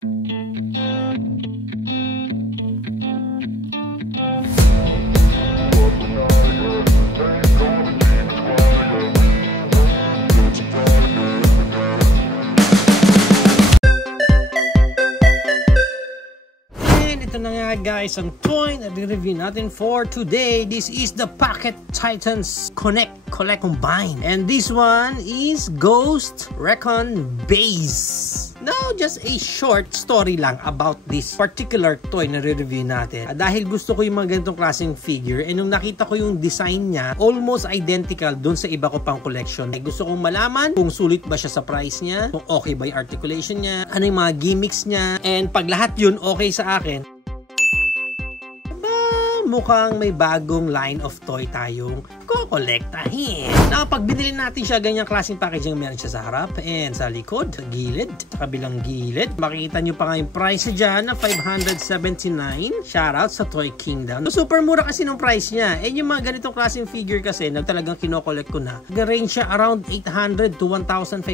Ito na nga guys ang toy na review natin for today. This is the Pocket Titans Connect Collect Combine, and this one is Ghost Recon Base. Now, just a short story lang about this particular toy na review natin. Dahil gusto ko yung mga ganitong klaseng figure, and nung nakita ko yung design niya, almost identical dun sa iba ko pang collection. Gusto kong malaman kung sulit ba siya sa price niya, kung okay ba yung articulation niya, ano yung mga gimmicks niya, and pag lahat yun okay sa akin, mukhang may bagong line of toy tayong kukolektahin. Now, pag binili natin siya, ganyang klaseng packaging meron siya sa harap and sa likod, sa gilid, sa kabilang gilid. Makikita nyo pa nga yung price dyan na $579. Shoutout sa Toy Kingdom. So, super mura kasi nung price niya. And yung mga ganitong klaseng figure kasi, na talagang kinokollect ko na, nag-range siya around 800 to 1,500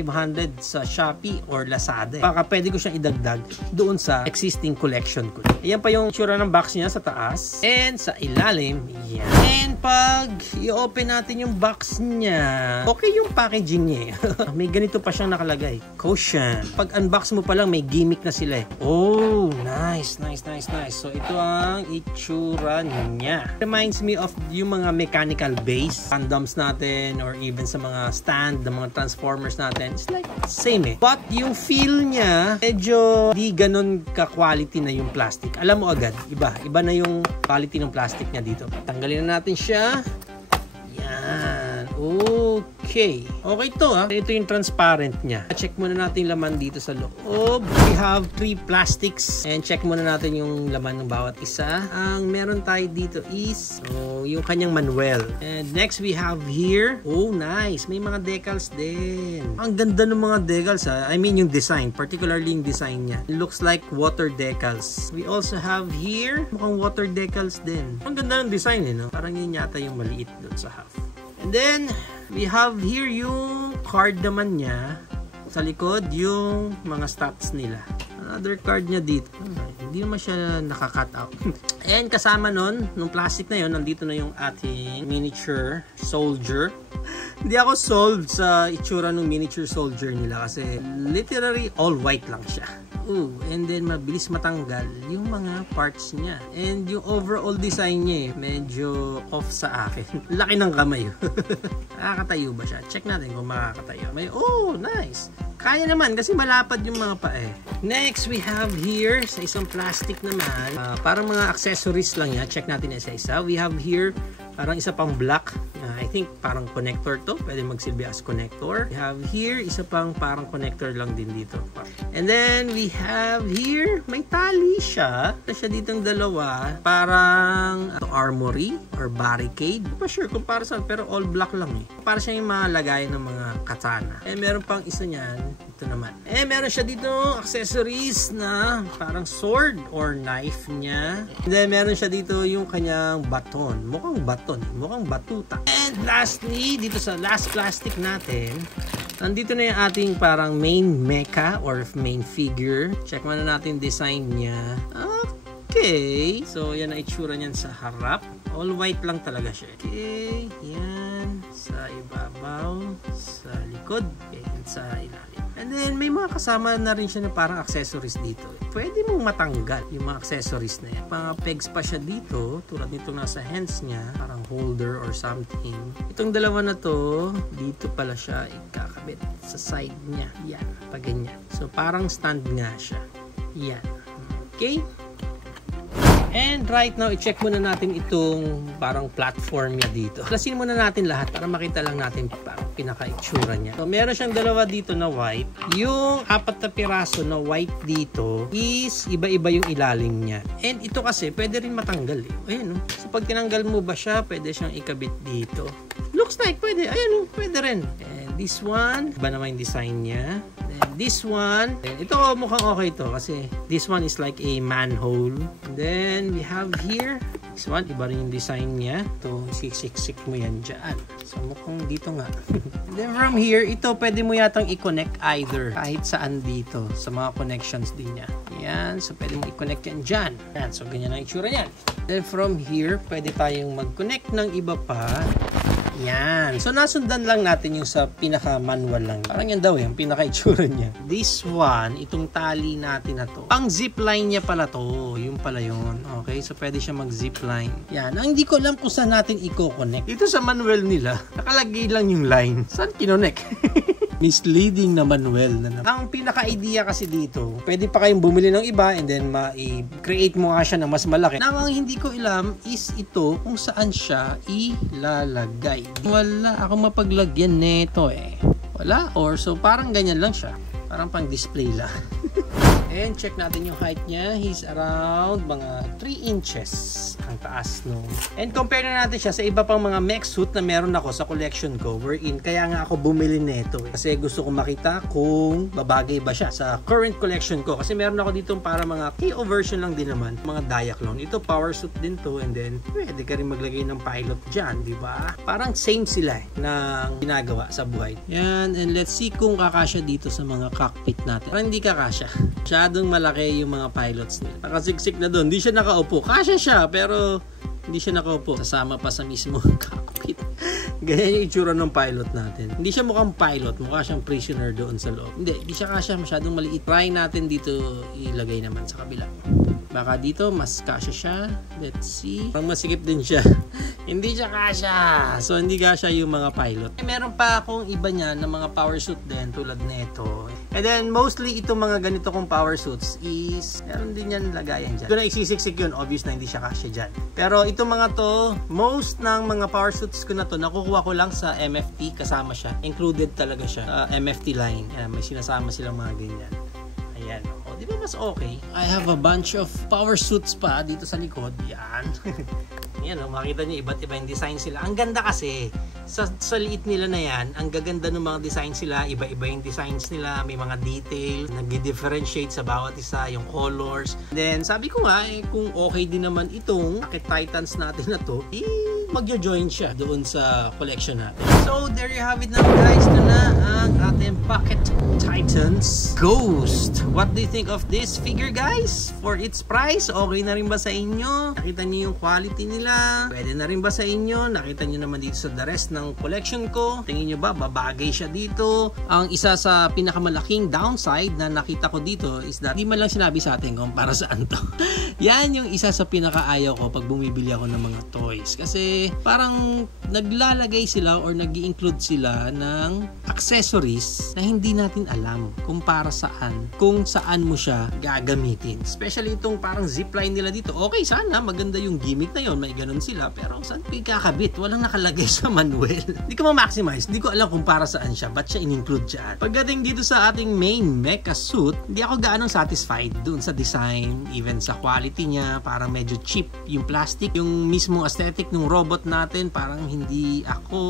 sa Shopee or Lazada. Baka pwede ko siyang idagdag doon sa existing collection ko. Ayan pa yung tsura ng box niya sa taas. And sa ilalim, yan. And pag i-open natin yung box niya, okay yung packaging niya. May ganito pa siyang nakalagay. Caution. Pag unbox mo pa lang, may gimmick na sila eh. Oh, nice. So, ito ang itsura niya. Reminds me of yung mga mechanical base, Gundams natin, or even sa mga stand, ng mga Transformers natin. It's like same eh. But yung feel niya, medyo di ganun ka-quality na yung plastic. Alam mo agad, iba na yung quality ng plastic niya dito. Tanggalin na natin siya. Yan. Okay to ha. Ito yung transparent niya. Check muna natin yung laman dito sa loob. We have 3 plastics. And check muna natin yung laman ng bawat isa. Ang meron tayo dito is yung kanyang manual. And next we have here. Oh, nice. May mga decals din. Ang ganda ng mga decals ha. I mean yung design. Particularly yung design niya. It looks like water decals. We also have here. Mukhang water decals din. Ang ganda ng design eh, no? Parang yun yata yung maliit doon sa half. And then, we have here yung card naman niya. Sa likod, yung mga stats nila. Another card niya dito. Hindi naman siya naka-cut out. And kasama nun, nung plastic na yun, nandito na yung ating miniature soldier. Hindi ako sold sa itsura ng miniature soldier nila kasi literally all white lang siya. And then mabilis matanggal yung mga parts niya. And yung overall design niya medyo off sa akin. Laki ng kamay. Nakakatayo ba siya? Check natin kung makakatayo. Nice. Kaya naman kasi malapad yung mga pae. Next, we have here sa isang plastic naman. Parang mga accessories lang yan. Check natin isa-isa. We have here parang isa pang black. I think parang connector to. Pwede magsilbi as connector. We have here isa pang parang connector lang din dito. And then we have here, may tali siya. Siya ditong dalawa. Parang armory or barricade. Hindi pa sure kung para saan, pero all black lang eh. Para siya yung malagay ng mga katana. And meron pang isa niyan. Ito naman. Meron siya dito accessories na parang sword or knife niya. And then meron siya dito yung kanyang baton. Mukhang baton. Mukhang batuta. And lastly, dito sa last plastic natin, nandito na yung ating parang main mecha or main figure. Check muna natin design niya. Okay. So, yan ang itsura niyan sa harap. All white lang talaga siya. Okay. Yan. Sa ibabaw. Sa likod. And sa ilalim. And then, may mga kasama na rin siya na parang accessories dito. Pwede mong matanggal yung mga accessories na yan. Mga pegs pa siya dito. Tulad nito nasa hands niya. Parang holder or something. Itong dalawa na to, dito pala siya ikakabit sa side niya. Yan. Pag ganyan. So, parang stand nga siya. Yan. Okay? And right now, i-check muna natin itong parang platform niya dito. Klasin muna natin lahat para makita lang natin parang pinaka-itsura niya. So, meron siyang dalawa dito na white. Yung 4 na piraso na white dito is iba-iba yung ilalim niya. And ito kasi, pwede rin matanggal eh. Ayan, no? So, pag tinanggal mo ba siya, pwede siyang ikabit dito. Looks like pwede. Ayan, no? Pwede rin. And this one, iba naman yung design niya. Then this one, ito mukhang okay to kasi this one is like a manhole. Then we have here, this one, iba rin yung design niya. Ito, siksik mo yan dyan. So mukhang dito nga. Then from here, ito pwede mo yatang i-connect either kahit saan dito sa mga connections din niya. Yan, so pwede mo i-connect yan dyan. Yan, so ganyan ang itsura niyan. Then from here, pwede tayong mag-connect ng iba pa. Yan. So, nasundan lang natin yung sa pinaka-manual lang. Parang yan daw yung pinaka-itsura niya. This one, itong tali natin na to. Ang zipline niya pala to. Yung pala yun. Okay? So, pwede siya mag-zipline. Yan. Ang hindi ko alam kung saan natin i-connect. Dito sa manual nila, nakalagay lang yung line. Saan kinonek? Misleading na manual na naman. Ang pinaka-idea kasi dito, pwede pa kayong bumili ng iba and then ma-create mo nga siya na mas malaki. Ang hindi ko alam is ito kung saan siya ilalagay. Wala akong mapaglagyan nito eh. Wala or so parang ganyan lang siya. Parang pang display lang. And check natin yung height niya. He's around mga 3 inches ang taas no. And compare na natin siya sa iba pang mga mech suit na meron ako sa collection ko. Wherein kaya nga ako bumili nito eh. Kasi gusto ko makita kung babagay ba siya sa current collection ko. Kasi meron ako dito para mga KO version lang din naman. Mga Diaclone. Ito power suit din to. And then pwede ka rin maglagay ng pilot dyan. Diba? Parang same sila eh, na ginagawa sa buhay. Yan. And let's see kung kakasya dito sa mga cockpit natin. Parang hindi kakasya. Masyadong malaki yung mga pilots nila. Nakasiksik na doon. Hindi siya nakaupo. Kasya siya, pero hindi siya nakaupo. Sasama pa sa mismo cockpit. Ganyan yung itsura ng pilot natin. Hindi siya mukhang pilot. Mukha siyang prisoner doon sa loob. Hindi siya kasya. Masyadong maliit. Try natin dito ilagay naman sa kabila. Baka dito, mas kasya siya. Let's see. Parang masikip din siya. Hindi siya kasya. So, hindi kasya yung mga pilot. Meron pa akong iba niya ng mga power suit din tulad nito. And then, mostly itong mga ganito kong power suits is meron din yan lagayan dyan. Kung na isisiksik yun, obvious na hindi siya kasya dyan. Pero itong mga to, most ng mga power suits ko na to, nakukuha ko lang sa MFT. Kasama siya. Included talaga siya. MFT line. May sinasama silang mga ganyan. Ayan. O, di ba mas okay? I have a bunch of power suits pa dito sa likod. Yan. Yan, makita nyo, iba't iba yung design sila. Ang ganda kasi, sa liit nila na yan, ang gaganda ng mga design sila. Iba-iba yung designs nila. May mga detail. Nag-differentiate sa bawat isa, yung colors. Then, sabi ko nga, kung okay din naman itong Pocket Titans natin na to, magjo-join siya doon sa collection natin. So, there you have it na guys. Ito na ang ating Pocket Titans Ghost. What do you think of this figure guys? For its price, okay na rin ba sa inyo? Nakita niyo yung quality nila? Pwede na rin ba sa inyo? Nakita niyo naman dito sa the rest ng collection ko. Tingin niyo ba, babagay siya dito? Ang isa sa pinakamalaking downside na nakita ko dito is that hindi man lang sinabi sa atin kung para saan to. Yan yung isa sa pinakaayaw ko pag bumibili ako ng mga toys. Kasi parang naglalagay sila or nag-i-include sila ng accessories na hindi natin alam kung para saan, kung saan mo siya gagamitin. Especially itong parang zipline nila dito. Okay, sana maganda yung gimmick na yon, may ganun sila, pero saan ko ikakabit? Walang nakalagay sa manual. Hindi ko ma-maximize. Hindi ko alam kung para saan siya. Ba't siya in-include dyan? Pagdating dito sa ating main mecha suit, hindi ako gaanong satisfied dun sa design, even sa quality niya. Parang medyo cheap yung plastic. Yung mismong aesthetic ng robot natin, parang hindi ako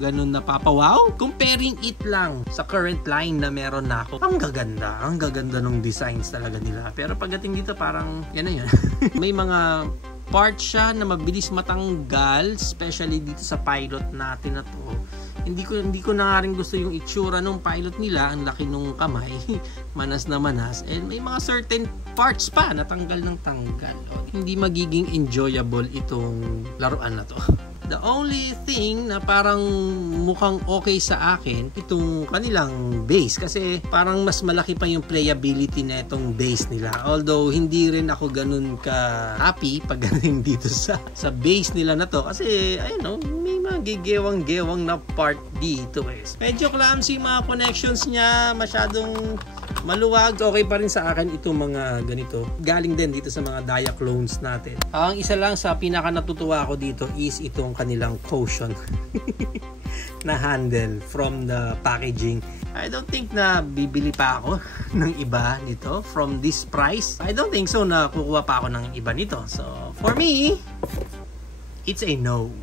ganun napapawaw. Comparing it lang sa current line na meron na ako, ang gaganda ng designs talaga nila. Pero pagdating dito, parang yan na yan. May mga part siya na mabilis matanggal, especially dito sa pilot natin na to. Hindi ko na nga rin gusto yung itsura ng pilot nila. Ang laki nung kamay, manas na manas, and may mga certain parts pa na tanggal ng tanggal. Hindi magiging enjoyable itong laruan na to. The only thing na parang mukhang okay sa akin, itong kanilang base. Kasi parang mas malaki pa yung playability na itong base nila. Although, hindi rin ako ganun ka-happy pag galing dito sa base nila na to. Kasi, ayun no, may mga gigewang-gewang na part dito eh. Medyo clumsy mga connections niya. Masyadong maluwag. Okay pa rin sa akin itong mga ganito. Galing din dito sa mga Diaclones natin. Ang isa lang sa pinaka natutuwa ko dito is itong kanilang cushion na handle from the packaging. I don't think na bibili pa ako ng iba nito from this price. I don't think so na kukuha pa ako ng iba nito. So, for me, it's a no.